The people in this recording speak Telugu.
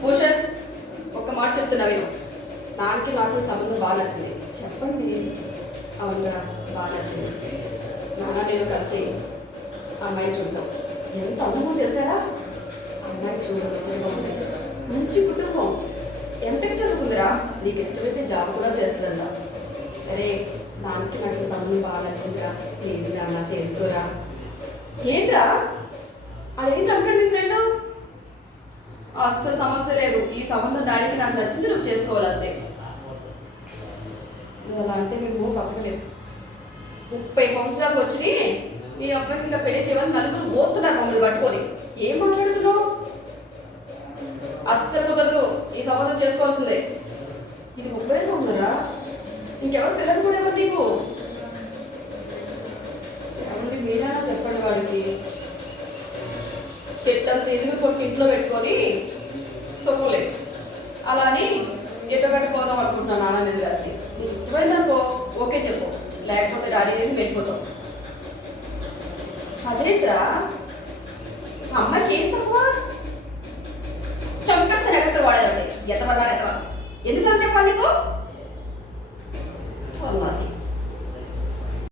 భూషణ్, ఒక్క మాట చెప్తున్నావేమో. నాన్నకి నాకు సంబంధం బాగా నచ్చింది. చెప్పండి. అవునుగా, బాగా నచ్చింది. నాన్న నేను కలిసి అమ్మాయిని చూసాం. ఎంత అందమో తెలుసారా? అమ్మాయి చూడముచ్చటగా ఉంది. మంచి కుటుంబం. ఎంటెక్ చదువుకుందిరా. నీకు ఇష్టమైతే జాబ్ కూడా చేస్తుందంట. అరే, దానికి నాకు సంబంధం బాగా నచ్చిందిరా. ప్లీజ్ నాన్న చేసుకోరా. ఏంట్రా అదేంటి అంటాడు మీ ఫ్రెండ్? అస్సలు సమస్య లేదు. ఈ సంబంధం డాడీకి నాకు నచ్చింది, నువ్వు చేసుకోవాలంతే. నువ్వు అలా అంటే మేము బతకలేము. 30 సంవత్సరాలకు వచ్చి మీ అబ్బాయికి ఇంకా పెళ్లి చేయమని నలుగురు పోతున్నారు మమ్మల్ని పట్టుకొని. ఏం మాట్లాడుతున్నావు? అస్సలు కుదరదు. ఈ సంబంధం చేసుకోవాల్సిందే. ఇది 30 సంవత్సరా? ఇంకెవరు పిల్లలు కూడా ఏమో నీకు? ఏమండి మీరైనా చెప్పండి వాడికి. చెట్టంతా ఎదుగు కొట్టి ఇంట్లో పెట్టుకొని సొమ్ములేదు. అలా అని ఎటో కట్టిపోదాం అనుకుంటున్నాను నాన్న నేను కలిసి. నీకు ఇష్టమైందనుకో ఓకే చెప్పు, లేకపోతే డాడీ నేను వెళ్ళిపోతాం. అదేంట్రా అమ్మాయికి ఏం తక్కువ? చంపేస్తాను ఎక్స్ట్రా వాడేదండి. ఎతవన్నా ఎతవా? ఎన్నిసార్లు చెప్పాలి నీకు?